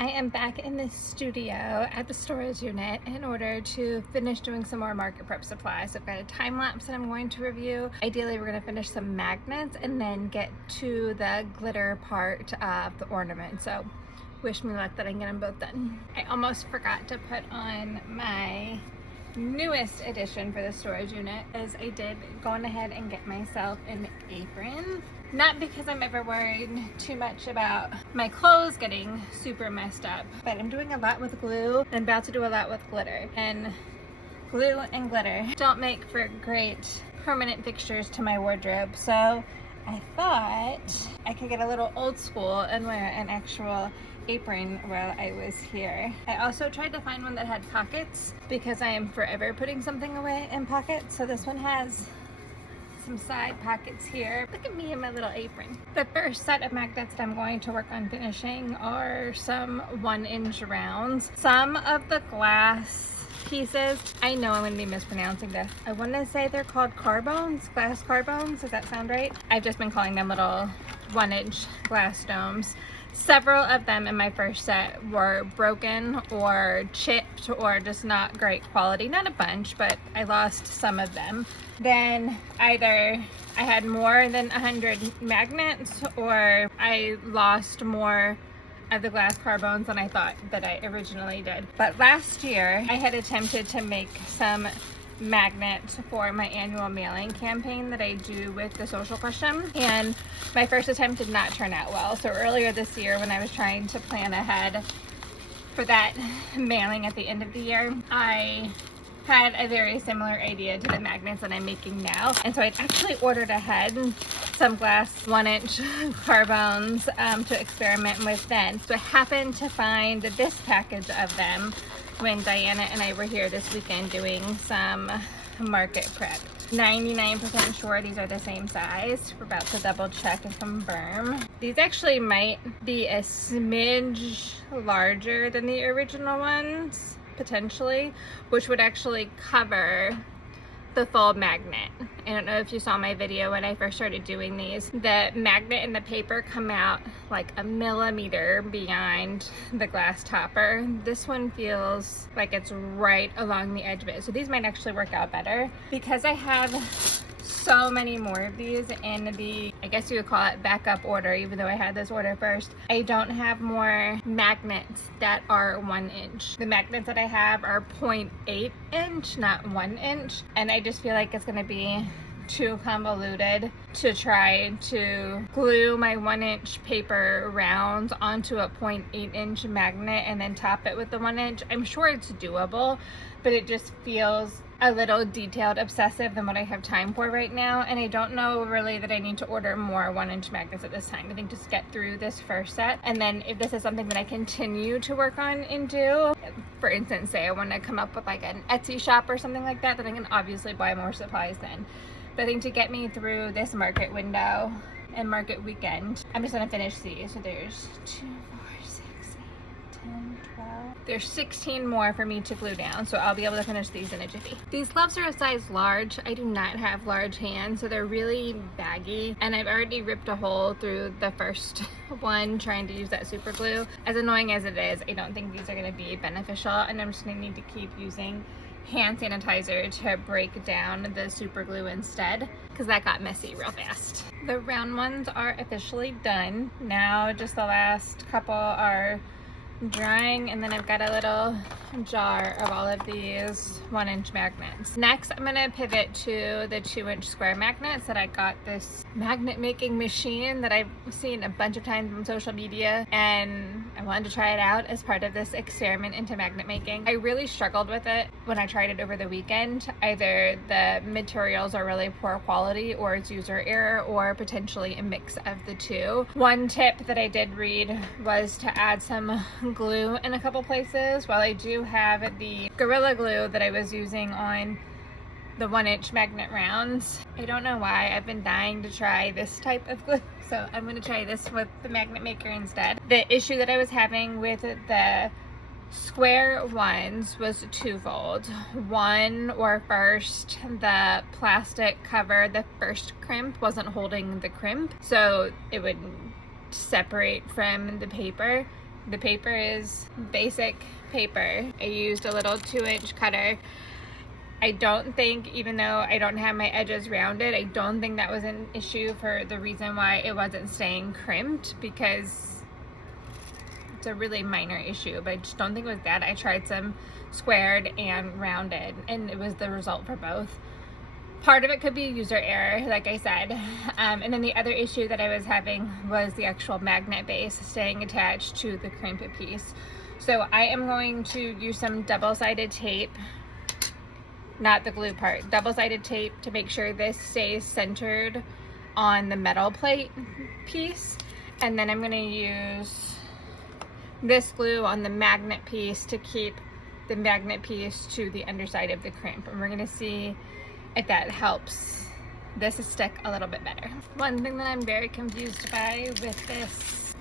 I am back in the studio at the storage unit in order to finish doing some more market prep supplies. So I've got a time lapse that I'm going to review. Ideally, we're going to finish some magnets and then get to the glitter part of the ornament. So wish me luck that I can get them both done. I almost forgot to put on my newest addition for the storage unit is I did go on ahead and get myself an apron. Not because I'm ever worried too much about my clothes getting super messed up, but I'm doing a lot with glue. I'm about to do a lot with glitter, and glue and glitter don't make for great permanent fixtures to my wardrobe. So I thought I could get a little old school and wear an actual apron while I was here. I also tried to find one that had pockets because I am forever putting something away in pockets. So this one has some side pockets here. Look at me in my little apron. The first set of magnets that I'm going to work on finishing are some 1-inch rounds. Some of the glass pieces, I know I'm going to be mispronouncing this. I want to say they're called carbones, glass carbones. Does that sound right? I've just been calling them little 1-inch glass domes. Several of them in my first set were broken or chipped or just not great quality. Not a bunch, but I lost some of them. Then either I had more than 100 magnets or I lost more of the glass carbones than I thought that I originally did. But last year I had attempted to make some magnets for my annual mailing campaign that I do with the Social Question, and my first attempt did not turn out well. So earlier this year, when I was trying to plan ahead for that mailing at the end of the year, I had a very similar idea to the magnets that I'm making now, and so I'd actually ordered ahead some glass 1-inch carbones to experiment with then. So I happened to find this package of them when Diana and I were here this weekend doing some market prep. 99% sure these are the same size. We're about to double check and confirm. These actually might be a smidge larger than the original ones, potentially, which would actually cover the full magnet. I don't know if you saw my video when I first started doing these. The magnet and the paper come out like a millimeter beyond the glass topper. This one feels like it's right along the edge of it. So these might actually work out better. Because I have so many more of these in the, I guess you would call it backup order, even though I had this order first, I don't have more magnets that are 1-inch. The magnets that I have are 0.8 inch, not 1 inch. And I just feel like it's gonna be too convoluted to try to glue my 1-inch paper rounds onto a 0.8 inch magnet and then top it with the 1-inch. I'm sure it's doable, but it just feels a little detailed obsessive than what I have time for right now. And I don't know really that I need to order more 1-inch magnets at this time. I think just get through this first set, and then if this is something that I continue to work on and do, for instance, say I want to come up with like an Etsy shop or something like that, then I can obviously buy more supplies then. But I think to get me through this market window and market weekend, I'm just gonna finish these. So there's 2, 4, 6, 8, 10, 12. There's 16 more for me to glue down, so I'll be able to finish these in a jiffy. These gloves are a size large. I do not have large hands, so they're really baggy, and I've already ripped a hole through the first one trying to use that super glue. As annoying as it is, I don't think these are gonna be beneficial, and I'm just gonna need to keep using hand sanitizer to break down the super glue instead, because that got messy real fast. The round ones are officially done. Now just the last couple are drying, and then I've got a little jar of all of these 1-inch magnets. Next, I'm gonna pivot to the 2-inch square magnets that I got this magnet making machine that I've seen a bunch of times on social media, and I wanted to try it out as part of this experiment into magnet making. I really struggled with it when I tried it over the weekend. Either the materials are really poor quality, or it's user error, or potentially a mix of the two. One tip that I did read was to add some glue in a couple places. While I do have the Gorilla Glue that I was using on the 1-inch magnet rounds, I don't know why I've been dying to try this type of glue, so I'm going to try this with the magnet maker instead. The issue that I was having with the square ones was twofold. One, or first, the plastic cover, the first crimp wasn't holding the crimp, so it would separate from the paper. The paper is basic paper. I used a little 2-inch cutter. I don't think, even though I don't have my edges rounded, I don't think that was an issue for the reason why it wasn't staying crimped, because it's a really minor issue, but I just don't think it was that. I tried some squared and rounded, and it was the result for both. Part of it could be user error, like I said. And then the other issue that I was having was the actual magnet base staying attached to the crimp piece. So I am going to use some double-sided tape, not the glue part, double-sided tape to make sure this stays centered on the metal plate piece. And then I'm gonna use this glue on the magnet piece to keep the magnet piece to the underside of the crimp. And we're gonna see if that helps this stick a little bit better. One thing that I'm very confused by with this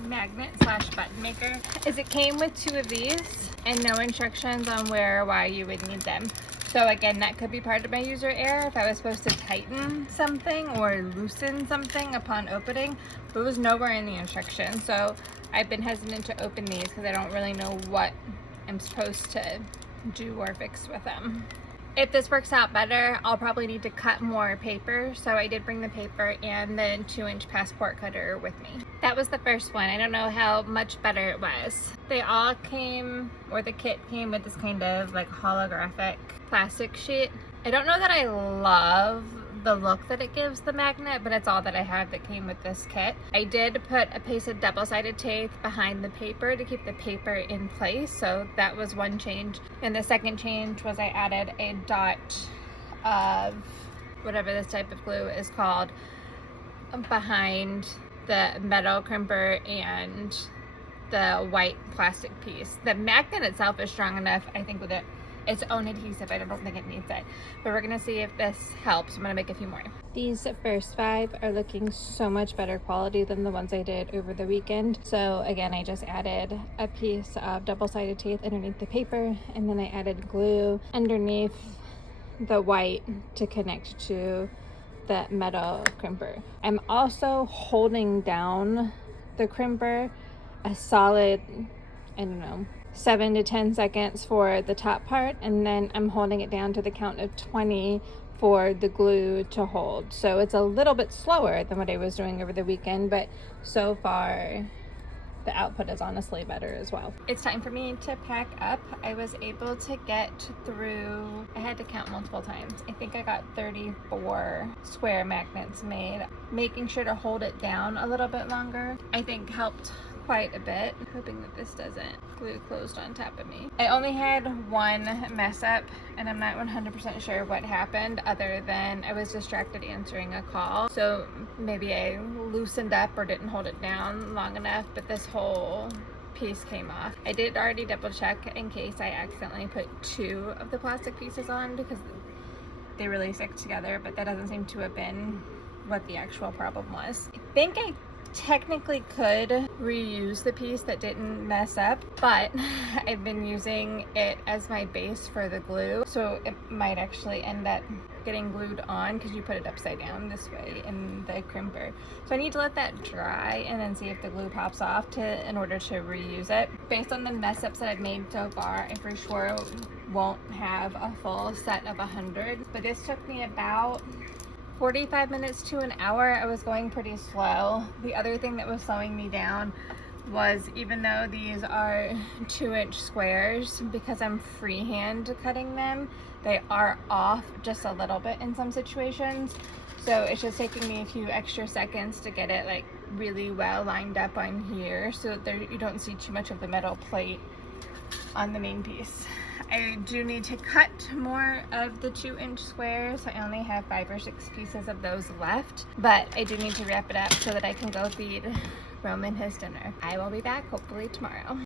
magnet slash button maker is it came with 2 of these and no instructions on where or why you would need them. So again, that could be part of my user error if I was supposed to tighten something or loosen something upon opening, but it was nowhere in the instructions. So I've been hesitant to open these because I don't really know what I'm supposed to do or fix with them. If this works out better, I'll probably need to cut more paper. So I did bring the paper and the 2-inch passport cutter with me. That was the first one. I don't know how much better it was. They all came, or the kit came with this kind of like holographic plastic sheet. I don't know that I love the look that it gives the magnet, but it's all that I have that came with this kit. I did put a piece of double-sided tape behind the paper to keep the paper in place, so that was one change. And the second change was I added a dot of whatever this type of glue is called behind the metal crimper and the white plastic piece. The magnet itself is strong enough, I think, with its own adhesive. I don't think it needs it, but we're gonna see if this helps. I'm gonna make a few more. These first 5 are looking so much better quality than the ones I did over the weekend. So again, I just added a piece of double-sided tape underneath the paper, and then I added glue underneath the white to connect to the metal crimper. I'm also holding down the crimper a solid, I don't know, 7 to 10 seconds for the top part, and then I'm holding it down to the count of 20 for the glue to hold. So it's a little bit slower than what I was doing over the weekend, but so far the output is honestly better as well. It's time for me to pack up. I was able to get through, I had to count multiple times. I think I got 34 square magnets made. Making sure to hold it down a little bit longer, I think, helped quite a bit. I'm hoping that this doesn't glue closed on top of me. I only had one mess up, and I'm not 100% sure what happened other than I was distracted answering a call. So maybe I loosened up or didn't hold it down long enough, but this whole piece came off. I did already double check in case I accidentally put 2 of the plastic pieces on because they really stick together, but that doesn't seem to have been what the actual problem was. I think I technically could reuse the piece that didn't mess up, but I've been using it as my base for the glue, so it might actually end up getting glued on because you put it upside down this way in the crimper. So I need to let that dry and then see if the glue pops off in order to reuse it. Based on the mess ups that I've made so far, I for sure won't have a full set of 100, but this took me about 45 minutes to an hour. I was going pretty slow. The other thing that was slowing me down was, even though these are 2-inch squares, because I'm freehand cutting them, they are off just a little bit in some situations. So it's just taking me a few extra seconds to get it like really well lined up on here so that you don't see too much of the metal plate on the main piece. I do need to cut more of the 2-inch squares. I only have 5 or 6 pieces of those left, but I do need to wrap it up so that I can go feed Roman his dinner. I will be back hopefully tomorrow.